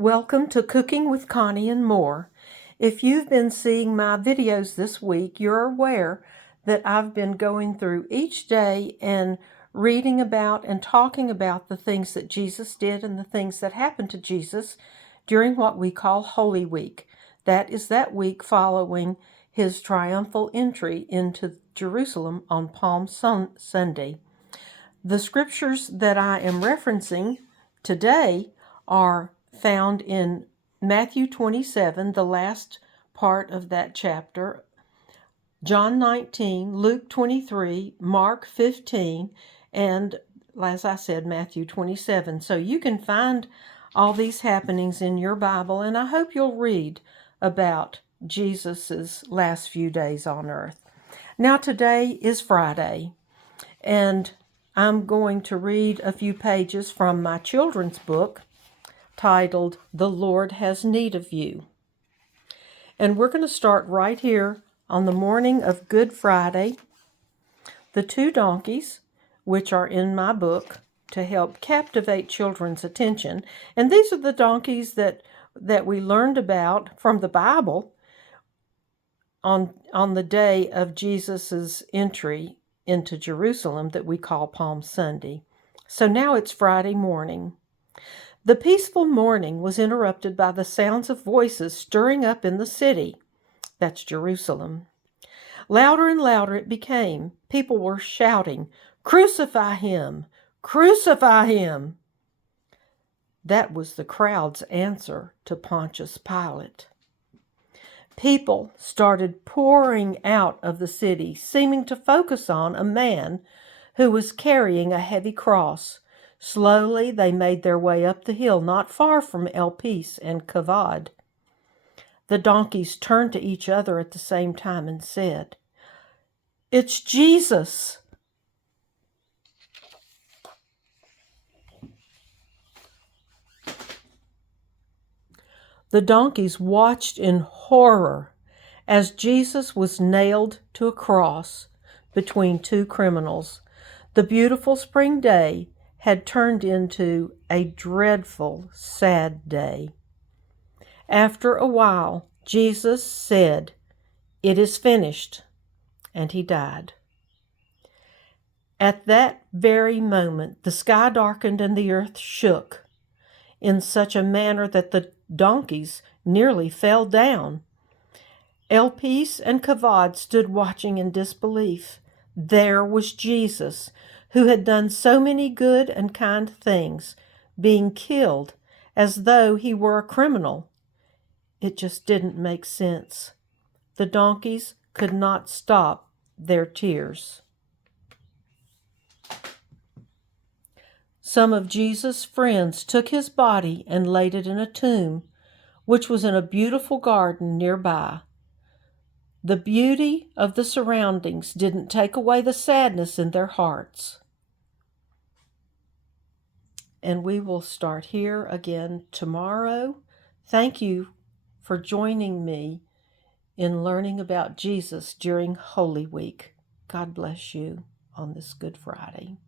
Welcome to Cooking with Connie and More. If you've been seeing my videos this week, you're aware that I've been going through each day and reading about and talking about the things that Jesus did and the things that happened to Jesus during what we call Holy Week. That is that week following his triumphal entry into Jerusalem on Palm Sunday. The scriptures that I am referencing today are found in Matthew 27, the last part of that chapter, John 19, Luke 23, Mark 15, and, as I said, Matthew 27. So you can find all these happenings in your Bible, and I hope you'll read about Jesus's last few days on earth. Now, today is Friday, and I'm going to read a few pages from my children's book titled, The Lord Has Need of You. And we're going to start right here on the morning of Good Friday. The two donkeys, which are in my book to help captivate children's attention, and these are the donkeys that we learned about from the Bible on the day of Jesus's entry into Jerusalem that we call Palm Sunday. So now it's Friday morning. The peaceful morning was interrupted by the sounds of voices stirring up in the city. That's Jerusalem. Louder and louder it became. People were shouting, "Crucify him! Crucify him!" That was the crowd's answer to Pontius Pilate. People started pouring out of the city, seeming to focus on a man who was carrying a heavy cross. Slowly, they made their way up the hill, not far from Elpis and Kavod. The donkeys turned to each other at the same time and said, "It's Jesus!" The donkeys watched in horror as Jesus was nailed to a cross between two criminals. The beautiful spring day had turned into a dreadful, sad day. After a while, Jesus said, "It is finished," and he died. At that very moment, the sky darkened and the earth shook in such a manner that the donkeys nearly fell down. Elpis and Kavod stood watching in disbelief. There was Jesus, who had done so many good and kind things, being killed as though he were a criminal. It just didn't make sense. The donkeys could not stop their tears. Some of Jesus' friends took his body and laid it in a tomb, which was in a beautiful garden nearby. The beauty of the surroundings didn't take away the sadness in their hearts. And we will start here again tomorrow. Thank you for joining me in learning about Jesus during Holy Week. God bless you on this Good Friday.